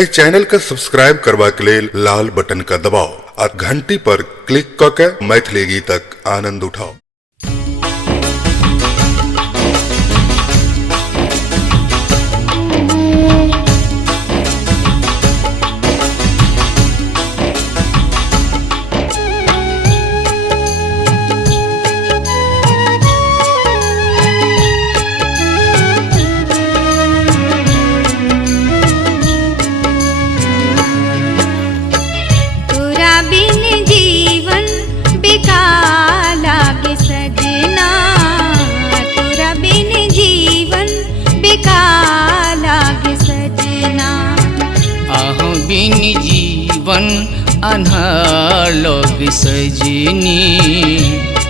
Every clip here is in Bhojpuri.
ए चैनल का सब्सक्राइब करवा के लेल लाल बटन का दबाओ और घंटी पर क्लिक करके मैथिली गीतक आनंद उठाओ। बिन जीवन अन्हार लग सजनी,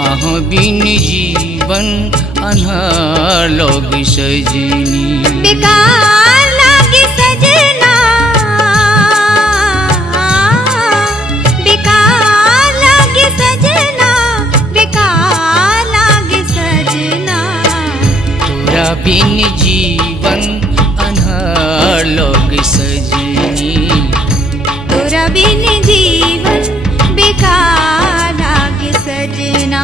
आहो बिन जीवन अन्हार लग सजनी। बेकार लागे सजना, बेकार लागे सजना, बेकार लागे सजना। तोरा बिन जीवन अन्हार लग सजनी, तोरा बिन जीवन बेकार लागे सजना।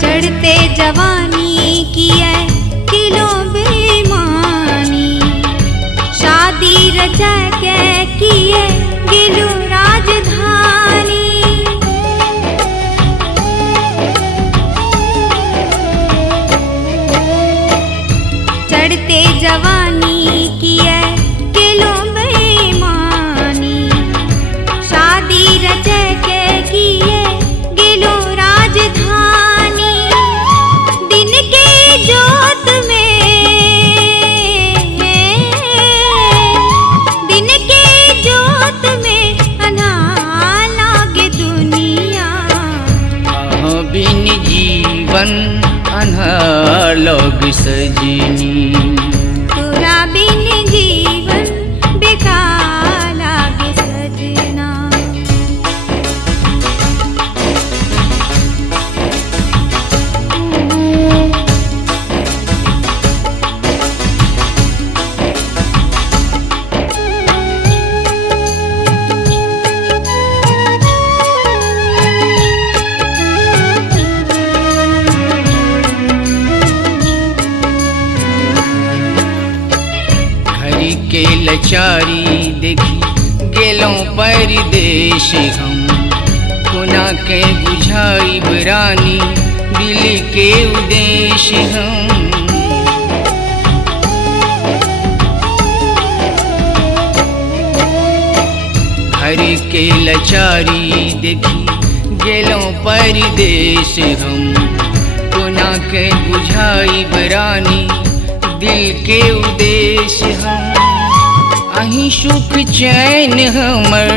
चढ़ते जवानी की है किलो बेमानी, शादी रचा के की है गिलो राजधानी। चढ़ते जवानी की है किलो बेमानी, शादी रचा के की है गिलो राजधानी। अन्हार लग सजनी, तोरा बिन जीवन बेकार लागे सजना। के लाचारी देखी गेलों परदेश हम, कोना के बुझाई बरानी दिल के उद्देश्य हम। घर के लाचारी देखी गेलों परदेश हम, कोना के बुझाई बरानी दिल के उद्देश्य हम। अहीं सुख चैन हमर,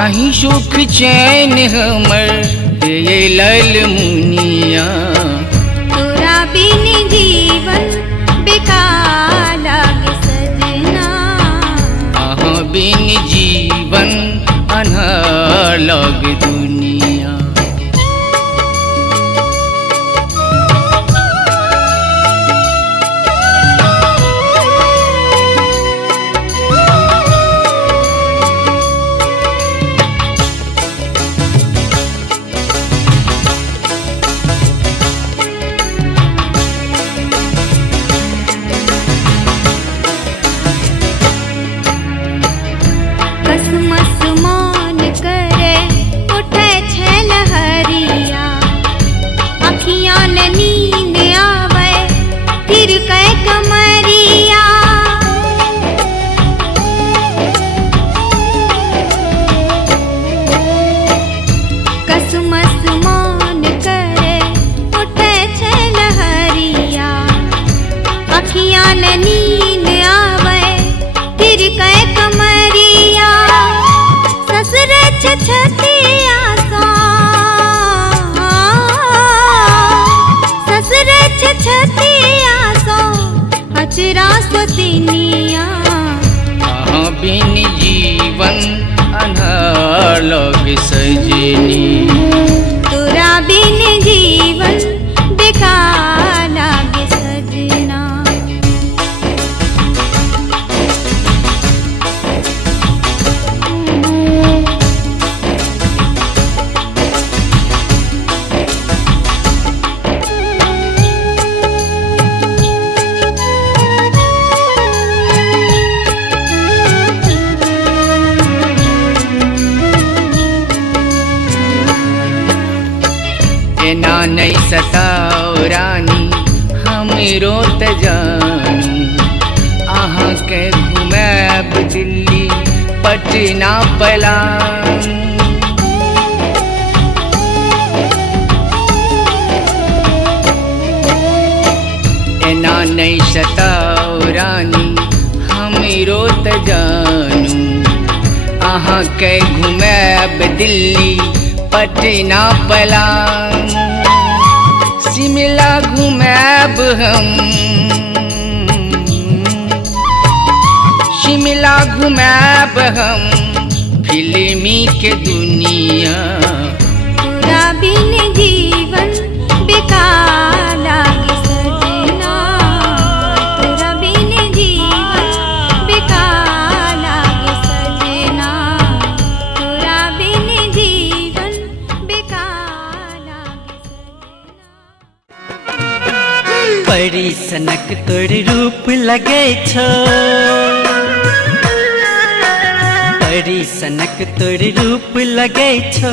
अहीं सुख चैन हमर ये लल मुनिया। तोरा बिन जीवन बेकार लागे सजना, आहा बिन जीवन अन्हार लग दुनिया। बिन जीवन अन्हार लगे सजनी। तोरा बिन जीवन बेकार लागे सजना। एना नहीं सताओ रानी हमरो त जानू, अहाँ के घुमाब दिल्ली पटना पलान। एना नहीं सताओ रानी हमरो त जानू, अहाँ के घुमाब दिल्ली पटना पलान। शिमला घुमाब हम, शिमला घुमाब हम फिल्मी के दुनिया। तोरा बिन जीवन बेकार लागे सजना। तोरा बिन जीवन बेकार लागे सजना। तोरा बिन जीवन बेकार लागे सजना। परी सनक तोर रूप लगे छो, परी सनक तोर रूप लगे छो,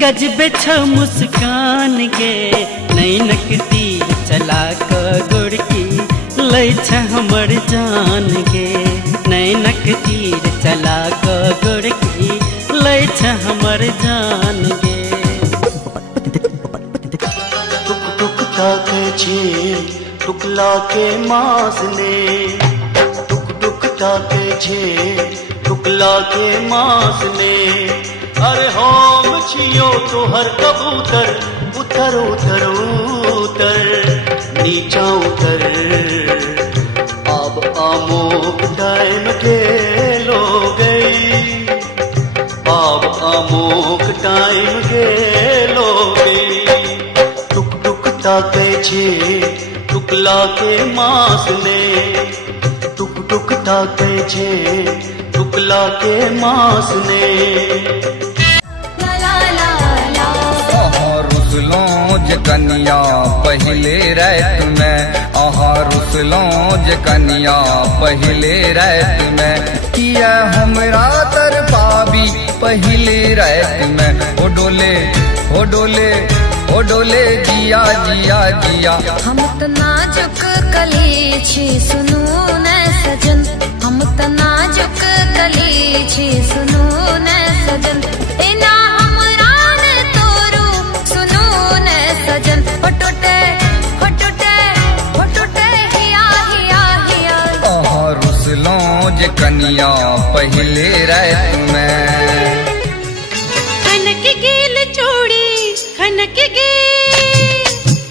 गजबे छो मुस्कान गे। नैनक तीर चला क गोरकी लै छ हमर जान गे। नैनक तीर चला क गोरकी लै छ हमर जान गे। टुक टुक ताके छे टुकला के मास ने, टुक टुक ताके छे टुकला के मास ने। अरे हम छियो तोहर कबूतर, उतर उतर उतर नीचा उतर। अब आमोक टाइम गेलो गई, अब आमोक टाइम गेलो गई। टुक टुक ताके छे टुकला के मास ने, टुक टुक ताके छे टुकला के मास ने। रुसलों जे कन्या पहले रात में, आहा रुसलों जे कन्या पहले रात में। किया हमरा तरफा भी पहले रात में। ओ डोले ओ डोले ओ डोले जिया जिया जिया। हम त नाजुक कली छी सुनू न सजन, हम त नाजुक कली छी सुनू न सजन। एना हमरा ने तोरू सुनू न सजन। हो टूटे हो टूटे हो टूटे हिया हिया हिया। आहा रुसलों जे कन्या पहले रात में। खनक गेल चूड़ी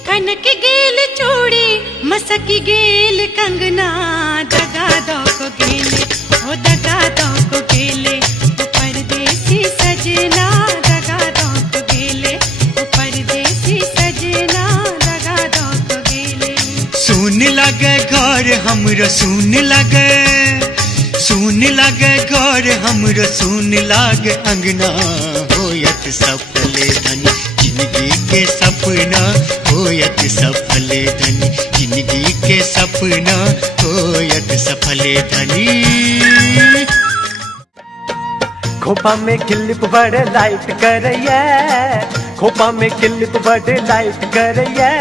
खनक गेल चूड़ी, मसक गेल कंगना। दगा दो को गेले ओ दगा दो को गेले ओ परदेसी सजना। दगा दो को गेले ओ परदेसी सजना। दगा दो को गेले। सुन लगे घर हमरो सुन लगे, सुन लगे घर हमरो सुन लागे अंगना। होयत सफले धनी जिंदगी के सपना, होयत सफले धनी जिंदगी के सपना। होयत सफले धनी। खोपा में क्लिप बड़े लाइट करैया, खोपा में क्लिप बड़े लाइट करैया।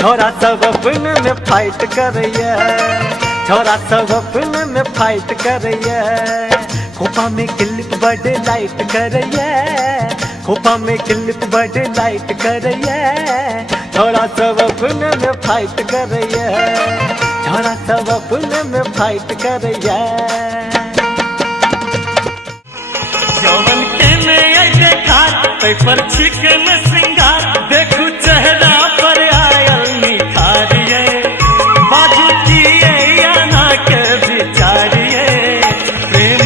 छोरा सब अपने में फाइट करैया, छोरा सब अपने में फाइट करैया। खोपा में क्लिप बड़े लाइट करैया, खोपा में क्लिप बड़े लाइट करैया। छोरा सब अपने में फाइट करैया, छोरा सब अपने में फाइट करैया। जवन के में आई देखा पर चिकन सिंगार, देखू चेहरा पर आयल निखारिए। बाजू किए या ना के बिचारिए, प्रेम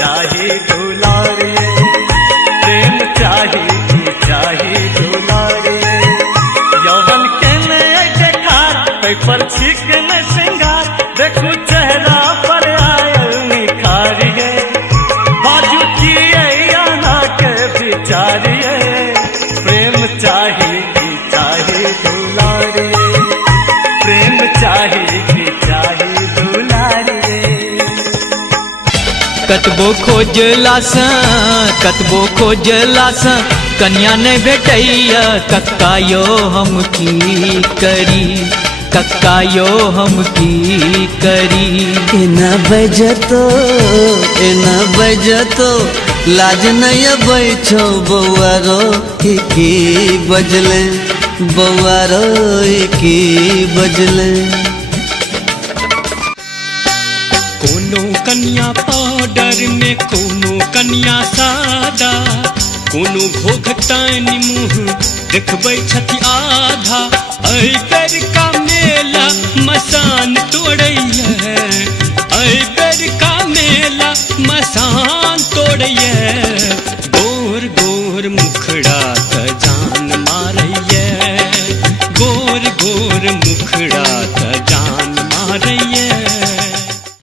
चाही दुलारिए, प्रेम चाही की चाही दुलारिए। यौवन के नए देखार पैपर छिकन श्रृंगार, देखू चेहरा पर आयल निखारिए। बाजू किए आना के बिचारिए, प्रेम चाही की चाही दुलारिए, प्रेम चाही की चाही दुलारिए। कतबो खोजलासा कन्या नहीं भेटैया, कक्का यो हम की करी, कक्का यो हम की करी। एना बजतो लाज नहीं बैठो बौआरो की बजले, बौआरो की बजले। कोनो कन्या पाउडर में, कोनो कन्या सादा, कोनो घोघटानी मुँह देखबै छथि आधा। ऐ बेर का मेला मसान तोड़ैया, ऐ बेर का मेला मसान तोड़ैया। गोर गोर मुखड़ा